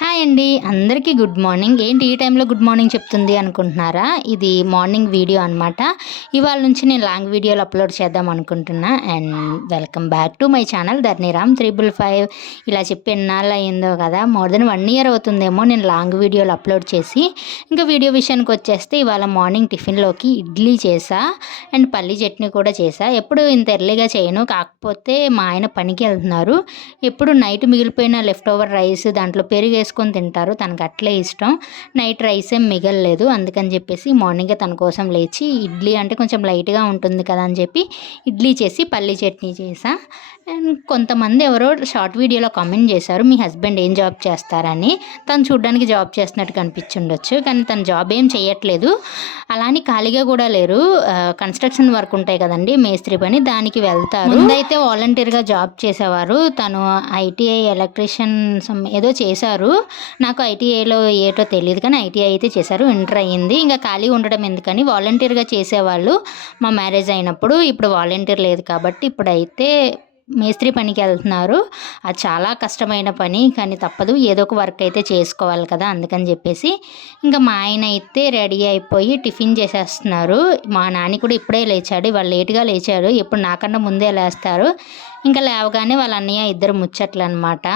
Hi అండి. అందరికీ good morning. ఏంటి ఈ టైంలో గుడ్ మార్నింగ్ చెప్తుంది అనుకుంటున్నారా? ఇది మార్నింగ్ వీడియో అనమాట. ఇవాళ నుంచి నేను లాంగ్ వీడియోలు అప్లోడ్ చేద్దాం అనుకుంటున్నా. And welcome back to my channel Dharniram 355. ఇలా చెప్పి ఎన్నాళ్ళు అయిందో కదా, మోర్ దెన్ 1 ఇయర్ అవుతుందేమో నేను లాంగ్ వీడియోలు అప్లోడ్ చేసి. ఇంకా వీడియో విషయానికి వచ్చేస్తే ఇవాళ మార్నింగ్ టిఫిన్లోకి ఇడ్లీ చేసా అండ్ పల్లీ చట్నీ కూడా చేసా. ఎప్పుడు ఇంత ఎర్లీగా చేయను, కాకపోతే మా ఆయన పనికి వెళ్తున్నారు. ఎప్పుడు నైట్ మిగిలిపోయిన లెఫ్ట్ ఓవర్ రైస్ దాంట్లో పెరుగు వేసుకొని తింటారు, తనకు అట్లే ఇష్టం. నైట్ రైస్ ఏం మిగలలేదు, అందుకని చెప్పేసి మార్నింగే తన కోసం లేచి ఇడ్లీ అంటే కొంచెం లైట్గా ఉంటుంది కదా అని చెప్పి ఇడ్లీ చేసి పల్లీ చట్నీ చేసా. అండ్ కొంతమంది ఎవరో షార్ట్ వీడియోలో కామెంట్ చేశారు, మీ హస్బెండ్ ఏం జాబ్ చేస్తారని. తను చూడ్డానికి జాబ్ చేస్తున్నట్టు కనిపించుండొచ్చు, కానీ తను జాబ్ ఏం చేయట్లేదు. అలానే ఖాళీగా కూడా లేరు. కన్స్ట్రక్షన్ వర్క్ ఉంటాయి కదండి, మేస్త్రి పని, దానికి వెళ్తారు. ముందైతే వాలంటీర్గా జాబ్ చేసేవారు. తను ఐటీఐ ఎలక్ట్రీషియన్ ఏదో చేశారు. నాకు ఐటీఐలో ఏటో తెలియదు, కానీ ఐటీఐ అయితే చేశారు. ఇంటర్ అయ్యింది. ఇంకా ఖాళీ ఉండడం ఎందుకని వాలంటీర్గా చేసేవాళ్ళు మా మ్యారేజ్ అయినప్పుడు. ఇప్పుడు వాలంటీర్ లేదు కాబట్టి ఇప్పుడైతే మేస్త్రి పనికి వెళ్తున్నారు. అది చాలా కష్టమైన పని, కానీ తప్పదు, ఏదో ఒక వర్క్ అయితే చేసుకోవాలి కదా, అందుకని చెప్పేసి ఇంకా మా ఆయన అయితే రెడీ అయిపోయి టిఫిన్ చేసేస్తున్నారు. మా నాని కూడా ఇప్పుడే లేచాడు, వాళ్ళు లేటుగా లేచాడు, ఎప్పుడు నాకన్నా ముందే లేస్తారు. ఇంకా లేవగానే వాళ్ళ అన్నయ్య ఇద్దరు ముచ్చట్లు అనమాట.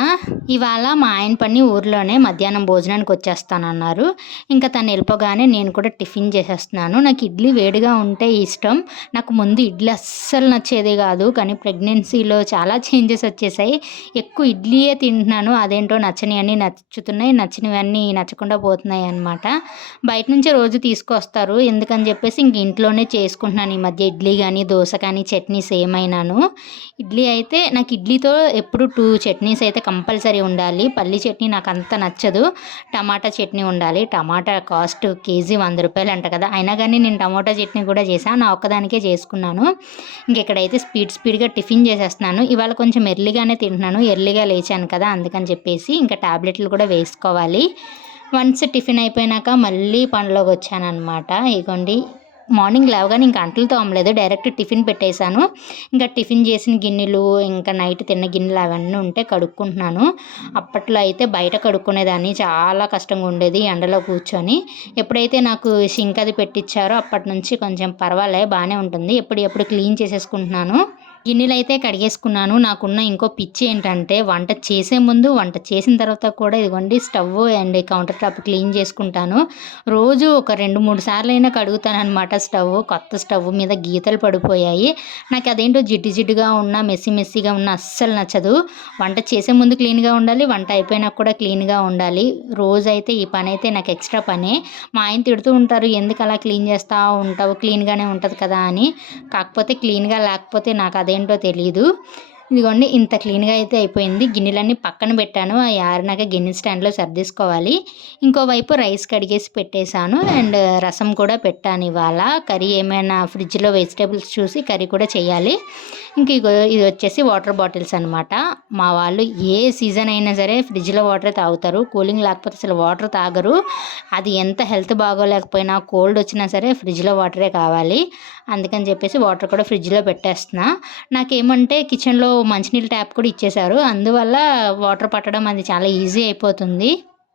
ఇవాళ మా ఆయన పని ఊర్లోనే మధ్యాహ్నం భోజనానికి వచ్చేస్తానన్నారు. ఇంకా తను వెళ్ళిపోగానే నేను కూడా టిఫిన్ చేసేస్తున్నాను. నాకు ఇడ్లీ వేడిగా ఉంటే ఇష్టం. నాకు ముందు ఇడ్లీ అస్సలు నచ్చేది కాదు, కానీ ప్రెగ్నెన్సీలో చాలా చేంజెస్ వచ్చేసాయి. ఎక్కువ ఇడ్లీయే తింటున్నాను, అదేంటో నచ్చనివన్నీ నచ్చుతున్నాయి, నచ్చినవన్నీ నచ్చకుండా పోతున్నాయి అనమాట. బయట నుంచే రోజు తీసుకొస్తారు, ఎందుకని చెప్పేసి ఇంక ఇంట్లోనే చేసుకుంటున్నాను ఈ మధ్య. ఇడ్లీ కానీ దోశ కానీ చట్నీస్ ఏమైనాను. ఇడ్లీ అయితే నాకు ఇడ్లీతో ఎప్పుడు 2 చట్నీస్ అయితే కంపల్సరీ ఉండాలి. పల్లి చట్నీ నాకు అంత నచ్చదు, టమాటా చట్నీ ఉండాలి. టమాటా కాస్ట్ కేజీ 100 రూపాయలు అంట కదా, అయినా కానీ నేను టమాటా చట్నీ కూడా చేశాను, నా ఒక్కదానికే చేసుకున్నాను. ఇంకెక్కడైతే స్పీడ్గా టిఫిన్ చేసేస్తున్నాను. ఇవాళ కొంచెం ఎర్లీగానే తింటున్నాను, ఎర్లీగా లేచాను కదా, అందుకని చెప్పేసి ఇంకా టాబ్లెట్లు కూడా వేసుకోవాలి. వన్స్ టిఫిన్ అయిపోయినాక మళ్ళీ పనిలోకి వచ్చానమాట. ఇగోండి, మార్నింగ్ లేవగానే ఇంకా అంటలు తోమలేదు, డైరెక్ట్ టిఫిన్ పెట్టేశాను. ఇంకా టిఫిన్ చేసిన గిన్నెలు, ఇంకా నైట్ తిన్న గిన్నెలు అవన్నీ ఉంటే కడుక్కుంటున్నాను. అప్పట్లో అయితే బయట కడుక్కునేదాన్ని, చాలా కష్టంగా ఉండేది ఎండలో కూర్చొని. ఎప్పుడైతే నాకు సింక్ అది పెట్టించారో అప్పటి నుంచి కొంచెం పర్వాలే, బాగానే ఉంటుంది. ఎప్పుడు క్లీన్ చేసేసుకుంటున్నాను. గిన్నెలు అయితే కడిగేసుకున్నాను. నాకున్న ఇంకో పిచ్చి ఏంటంటే, వంట చేసే ముందు, వంట చేసిన తర్వాత కూడా ఇదిగోండి stove and counter top clean చేసుకుంటాను. రోజు ఒక 2-3 సార్లు అయినా కడుగుతానమాట స్టవ్. కొత్త స్టవ్ మీద గీతలు పడిపోయాయి. నాకు అదేంటో జిడ్డుగా ఉన్న, మెస్సీగా ఉన్న అస్సలు నచ్చదు. వంట చేసే ముందు క్లీన్గా ఉండాలి, వంట అయిపోయినాక కూడా క్లీన్గా ఉండాలి. రోజైతే ఈ పని అయితే నాకు ఎక్స్ట్రా పనే. మా ఆయన తిడుతూ ఉంటారు, ఎందుకు అలా క్లీన్ చేస్తూ ఉంటావు, క్లీన్గానే ఉంటుంది కదా అని. కాకపోతే క్లీన్గా లేకపోతే నాకు అదేంటో తెలీదు. ఇదిగోండి, ఇంత క్లీన్గా అయితే అయిపోయింది. గిన్నెలన్నీ పక్కన పెట్టాను, అవి ఆరినాక గిన్నె స్టాండ్లో సర్దేసుకోవాలి. ఇంకోవైపు రైస్ కడిగేసి పెట్టేశాను అండ్ రసం కూడా పెట్టాను. ఇవాళ కర్రీ ఏమైనా ఫ్రిడ్జ్లో వెజిటేబుల్స్ చూసి కర్రీ కూడా చేయాలి. ఇంక ఇది వచ్చేసి వాటర్ బాటిల్స్ అనమాట. మా వాళ్ళు ఏ సీజన్ అయినా సరే ఫ్రిడ్జ్లో వాటర్ తాగుతారు, కూలింగ్ లేకపోతే అసలు వాటర్ తాగరు. అది ఎంత హెల్త్ బాగోలేకపోయినా, కోల్డ్ వచ్చినా సరే ఫ్రిడ్జ్లో వాటరే కావాలి. అందుకని చెప్పేసి వాటర్ కూడా ఫ్రిడ్జ్లో పెట్టేస్తున్నా. నాకేమంటే కిచెన్లో మంచినీళ్ళ ట్యాప్ కూడా ఇచ్చేశారు, అందువల్ల వాటర్ పట్టడం అది చాలా ఈజీ అయిపోతుంది.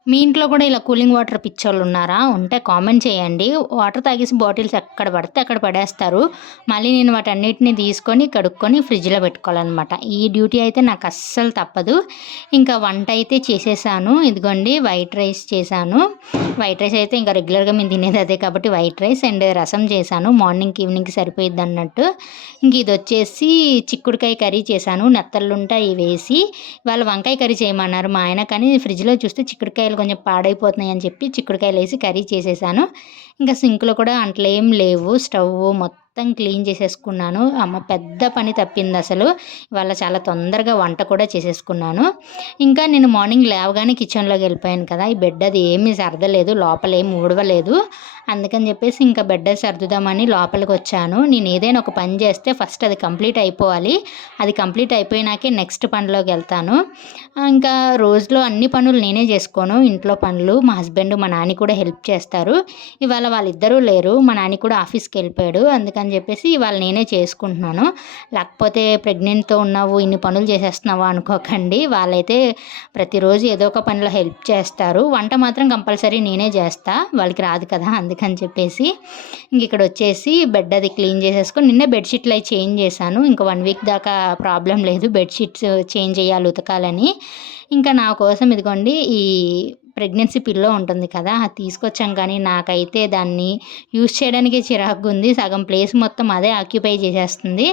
మీ ఇంట్లో కూడా ఇలా కూలింగ్ వాటర్ పిచ్చోళ్ళు ఉన్నారా? ఉంటే కామెంట్ చేయండి. వాటర్ తాగేసి బాటిల్స్ ఎక్కడ పడితే అక్కడ పడేస్తారు. మళ్ళీ నేను వాటన్నిటిని తీసుకొని కడుక్కొని ఫ్రిడ్జ్లో పెట్టుకోవాలన్నమాట. ఈ డ్యూటీ అయితే నాకు అస్సలు తప్పదు. ఇంకా వంట అయితే చేసేసాను. ఇదిగోండి, వైట్ రైస్ చేశాను. వైట్ రైస్ అయితే ఇంకా రెగ్యులర్గా మేము తినేది అదే కాబట్టి వైట్ రైస్ అండ్ రసం చేశాను. మార్నింగ్కి ఈవినింగ్కి సరిపోయిద్ది అన్నట్టు. ఇంక ఇది వచ్చేసి చిక్కుడుకాయ కర్రీ చేశాను, నెత్తళ్ళుంటాయి వేసి. ఇవాళ వంకాయ కర్రీ చేయమన్నారు మా ఆయన, కానీ ఫ్రిడ్జ్లో చూస్తే చిక్కుడుకాయలు కొంచెం పాడైపోతున్నాయి అని చెప్పి చిక్కుడుకాయలు వేసి కర్రీ చేసేసాను. ఇంకా సింక్లో కూడా అంట్లేం లేవు, స్టవ్ మొత్తం క్లీన్ చేసేసుకున్నాను. అమ్మ పెద్ద పని తప్పింది అసలు. ఇవాళ చాలా తొందరగా వంట కూడా చేసేసుకున్నాను. ఇంకా నేను మార్నింగ్ లేవగానే కిచెన్లోకి వెళ్ళిపోయాను కదా, ఈ బెడ్ అది ఏమీ సర్దలేదు, లోపల ఏమి ఊడవలేదు. అందుకని చెప్పేసి ఇంకా బెడ్ సర్దుదామని లోపలికి వచ్చాను. నేను ఏదైనా ఒక పని చేస్తే ఫస్ట్ అది కంప్లీట్ అయిపోవాలి, అది కంప్లీట్ అయిపోయినాకే నెక్స్ట్ పనిలోకి వెళ్తాను. ఇంకా రోజులో అన్ని పనులు నేనే చేసుకోను, ఇంట్లో పనులు మా హస్బెండ్ మా నాని కూడా హెల్ప్ చేస్తారు. ఇవాళ వాళ్ళిద్దరూ లేరు, మా నాని కూడా ఆఫీస్కి వెళ్ళిపోయాడు. అందుకని అందుకని చెప్పేసి ఇవాళ నేనే చేసుకుంటున్నాను. లేకపోతే ప్రెగ్నెంట్‌తో ఉన్నావు ఇన్ని పనులు చేసేస్తున్నావా అనుకోకండి. వాళ్ళైతే ప్రతిరోజు ఏదో ఒక పనిలో హెల్ప్ చేస్తారు. వంట మాత్రం కంపల్సరీ నేనే చేస్తా. వాళ్ళకి రాదు కదా! అందుకని చెప్పేసి ఇక్కడ వచ్చేసి బెడ్ అది క్లీన్ చేసేసుకొని నిన్నే బెడ్‌షీట్లు అయి చేంజ్ చేశాను. ఇంకా 1 వీక్ దాకా ప్రాబ్లమ్ లేదు బెడ్‌షీట్స్ చేంజ్ చేయాలి, ఉతకాలని. ఇంకా నా కోసం ఇదిగోండి ఈ ప్రెగ్నెన్సీ పిల్లో ఉంటుంది కదా! అది తీసుకొచ్చాం కానీ నాకైతే దాన్ని యూజ్ చేయడానికే చిరాకుగుంది. సగం ప్లేస్ మొత్తం అదే ఆక్యుపై చేసేస్తుంది.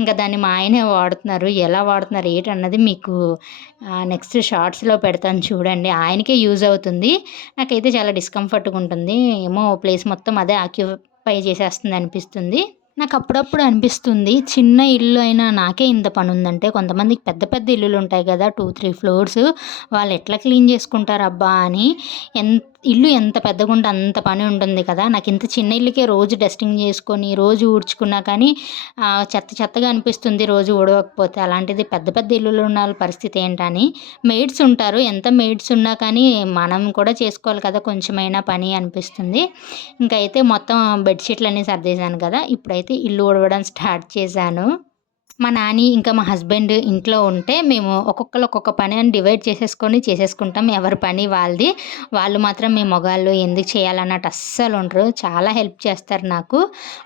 ఇంకా దాన్ని మా ఆయనే వాడుతున్నారు. ఎలా వాడుతున్నారు ఏంటన్నది మీకు నెక్స్ట్ షార్ట్స్‌లో పెడతాను చూడండి. ఆయనకే యూజ్ అవుతుంది. నాకైతే చాలా డిస్కంఫర్ట్‌గా ఉంటుంది. ఏమో ప్లేస్ మొత్తం అదే ఆక్యుపై చేసేస్తుంది అనిపిస్తుంది. నాకు అప్పుడప్పుడు అనిపిస్తుంది చిన్న ఇల్లు అయినా నాకే ఇంత పని ఉందంటే కొంతమందికి పెద్ద పెద్ద ఇల్లులు ఉంటాయి కదా 2, 3 ఫ్లోర్స్ వాళ్ళు ఎట్లా క్లీన్ చేసుకుంటారు అబ్బా అని. ఇల్లు ఎంత పెద్దగా ఉంటే అంత పని ఉంటుంది కదా. నాకు ఇంత చిన్న ఇల్లుకే రోజు డస్టింగ్ చేసుకొని రోజు ఊడ్చుకున్నా కానీ చెత్త చెత్తగా అనిపిస్తుంది రోజు ఊడవకపోతే. అలాంటిది పెద్ద పెద్ద ఇల్లులు ఉన్న వాళ్ళ పరిస్థితి ఏంటని. మెయిడ్స్ ఉంటారు, ఎంత మెయిడ్స్ ఉన్నా కానీ మనం కూడా చేసుకోవాలి కదా కొంచెమైనా పని అనిపిస్తుంది. ఇంకా అయితే మొత్తం బెడ్షీట్లన్నీ సర్దేశాను కదా. ఇప్పుడైతే ఇల్లు ఊడవడం స్టార్ట్ చేశాను. మా నాని ఇంకా మా హస్బెండ్ ఇంట్లో ఉంటే మేము ఒక్కొక్కళ్ళు ఒక్కొక్క పని అని డివైడ్ చేసేసుకుంటాం. ఎవరి పని వాళ్ళది. వాళ్ళు మాత్రం మీ మగాళ్ళు ఎందుకు చేయాలన్నట్టు అస్సలు ఉండరు. చాలా హెల్ప్ చేస్తారు నాకు.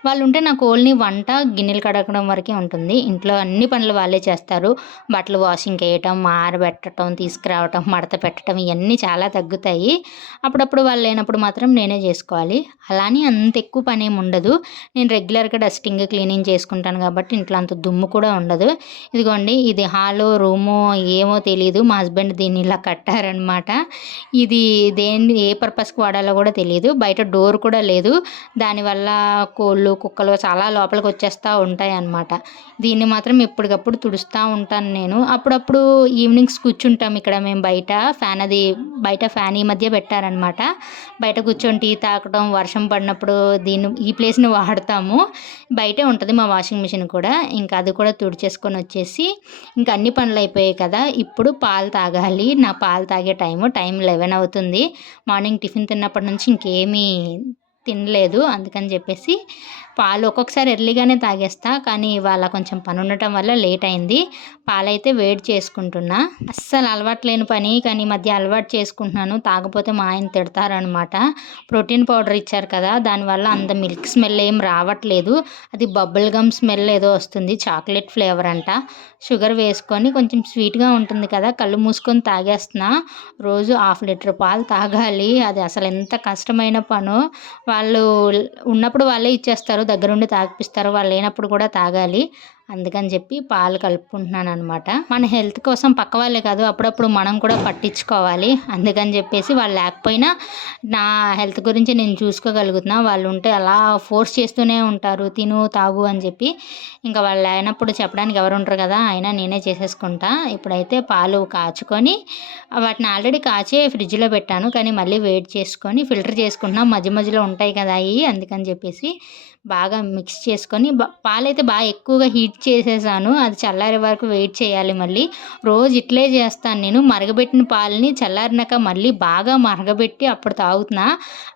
వాళ్ళు ఉంటే నాకు ఓన్లీ వంట గిన్నెలు కడగడం వరకే ఉంటుంది. ఇంట్లో అన్ని పనులు వాళ్ళే చేస్తారు. బట్టలు వాషింగ్కి వేయటం, ఆరబెట్టడం, తీసుకురావటం, మడత పెట్టడం ఇవన్నీ చాలా తగ్గుతాయి. అప్పుడప్పుడు వాళ్ళు లేనప్పుడు మాత్రం నేనే చేసుకోవాలి. అలానే అంత ఎక్కువ పని ఏమి ఉండదు. నేను రెగ్యులర్గా డస్టింగ్ క్లీనింగ్ చేసుకుంటాను కాబట్టి ఇంట్లో అంత దుమ్ము కూడా ఉండదు. ఇదిగోండి ఇది హాలు రూము ఏమో తెలీదు. మా హస్బెండ్ దీన్ని ఇలా కట్టారనమాట. ఇది ఏ పర్పస్కి వాడాలో కూడా తెలియదు. బయట డోర్ కూడా లేదు. దానివల్ల కోళ్ళు కుక్కలు చాలా లోపలికి వచ్చేస్తూ ఉంటాయి అన్నమాట. దీన్ని మాత్రం ఎప్పటికప్పుడు తుడుస్తూ ఉంటాను నేను. అప్పుడప్పుడు ఈవినింగ్స్ కూర్చుంటాం ఇక్కడ మేము బయట ఫ్యాన్ ఈ మధ్య పెట్టారనమాట. బయట కూర్చొని టీ తాగడం, వర్షం పడినప్పుడు ఈ ప్లేస్ని వాడతాము. బయటే ఉంటుంది మా వాషింగ్ మిషన్ కూడా. ఇంకా అది కూడా తుడిచేసుకొని వచ్చేసి ఇంకా అన్ని పనులు అయిపోయాయి కదా. ఇప్పుడు పాలు తాగాలి. నా పాలు తాగే టైం 11 అవుతుంది. మార్నింగ్ టిఫిన్ తిన్నప్పటి నుంచి ఇంకేమీ తినలేదు. అందుకని చెప్పేసి పాలు ఒక్కొక్కసారి ఎర్లీగానే తాగేస్తా. కానీ ఇవాళ కొంచెం పని ఉండటం వల్ల లేట్ అయింది. పాలైతే వేడి చేసుకుంటున్నా. అస్సలు అలవాటు లేని పని కానీ ఈ మధ్య అలవాటు చేసుకుంటున్నాను. తాగపోతే మా ఆయన తిడతారనమాట. ప్రోటీన్ పౌడర్ ఇచ్చారు కదా, దానివల్ల అంత మిల్క్ స్మెల్ ఏం రావట్లేదు. అది బబుల్ గమ్ స్మెల్ ఏదో వస్తుంది. చాక్లెట్ ఫ్లేవర్ అంట. షుగర్ వేసుకొని కొంచెం స్వీట్గా ఉంటుంది కదా, కళ్ళు మూసుకొని తాగేస్తున్నా. రోజు 1/2 లీటర్ పాలు తాగాలి. అది అసలు ఎంత కష్టమైన పనో. వాళ్ళు ఉన్నప్పుడు వాళ్ళే ఇచ్చేస్తారు, దగ్గరుండి తాగిపిస్తారు. వాళ్ళు లేనప్పుడు కూడా తాగాలి. అందుకని చెప్పి పాలు కలుపుకుంటున్నాను అనమాట. మన హెల్త్ కోసం పక్క వాళ్ళే కాదు అప్పుడప్పుడు మనం కూడా పట్టించుకోవాలి. అందుకని చెప్పేసి వాళ్ళు లేకపోయినా నా హెల్త్ గురించి నేను చూసుకోగలుగుతున్నా. వాళ్ళు ఉంటే అలా ఫోర్స్ చేస్తూనే ఉంటారు తిను తాగు అని చెప్పి. ఇంకా వాళ్ళు లేనప్పుడు చెప్పడానికి ఎవరు ఉంటారు కదా, అయినా నేనే చేసేసుకుంటా. ఇప్పుడైతే పాలు కాచుకొని వాటిని ఆల్రెడీ కాచే ఫ్రిడ్జ్లో పెట్టాను కానీ మళ్ళీ వేడి చేసుకొని ఫిల్టర్ చేసుకుంటున్నాం. మధ్య మధ్యలో ఉంటాయి కదా అవి, అందుకని చెప్పేసి బాగా మిక్స్ చేసుకొని పాలైతే బాగా ఎక్కువగా హీట్ చేసేసాను. అది చల్లారే వరకు వెయిట్ చేయాలి. మళ్ళీ రోజు ఇట్లే చేస్తాను నేను. మరగబెట్టిన పాలని చల్లారినాక మళ్ళీ బాగా మరగబెట్టి అప్పుడు తాగుతున్నా.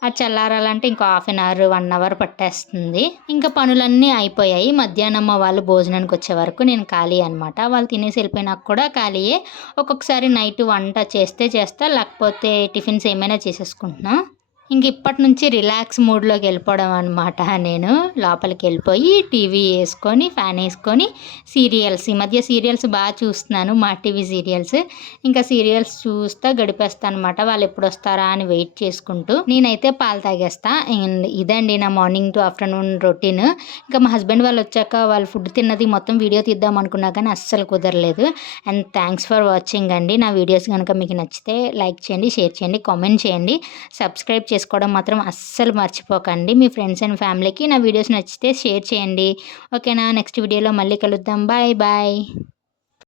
అది చల్లారాలంటే ఇంకో 1/2 అవర్ 1 అవర్ పట్టేస్తుంది. ఇంకా పనులన్నీ అయిపోయాయి. మధ్యాహ్నం మా వాళ్ళు భోజనానికి వచ్చే వరకు నేను ఖాళీ అనమాట. వాళ్ళు తినేసి వెళ్ళిపోయినాక కూడా ఖాళీయే. ఒక్కొక్కసారి నైట్ వంట చేస్తా, లేకపోతే టిఫిన్స్ ఏమైనా చేసేసుకుంటున్నా. ఇంక ఇప్పటి నుంచి రిలాక్స్ మూడ్లోకి వెళ్ళిపోవడం అనమాట. నేను లోపలికి వెళ్ళిపోయి టీవీ వేసుకొని ఫ్యాన్ వేసుకొని సీరియల్స్, ఈ మధ్య సీరియల్స్ బాగా చూస్తున్నాను, మా టీవీ సీరియల్స్. ఇంకా సీరియల్స్ చూస్తా గడిపేస్తాను అనమాట. వాళ్ళు ఎప్పుడు వస్తారా అని వెయిట్ చేసుకుంటూ. నేనైతే పాలు తాగేస్తా. అండ్ ఇదండి నా మార్నింగ్ టు ఆఫ్టర్నూన్ రొటీన్. ఇంకా మా హస్బెండ్ వాళ్ళు వచ్చాక వాళ్ళు ఫుడ్ తిన్నది మొత్తం వీడియో తీద్దాం అనుకున్నా కానీ అస్సలు కుదరలేదు. అండ్ థ్యాంక్స్ ఫర్ వాచింగ్ అండి. నా వీడియోస్ కనుక మీకు నచ్చితే లైక్ చేయండి, షేర్ చేయండి, కామెంట్ చేయండి, సబ్స్క్రైబ్ చేసుకోవడం మాత్రం అస్సలు మర్చిపోకండి. మీ ఫ్రెండ్స్ అండ్ ఫ్యామిలీకి నా వీడియోస్ నచ్చితే షేర్ చేయండి. ఓకేనా, నెక్స్ట్ వీడియోలో మళ్ళీ కలుద్దాం. Bye bye.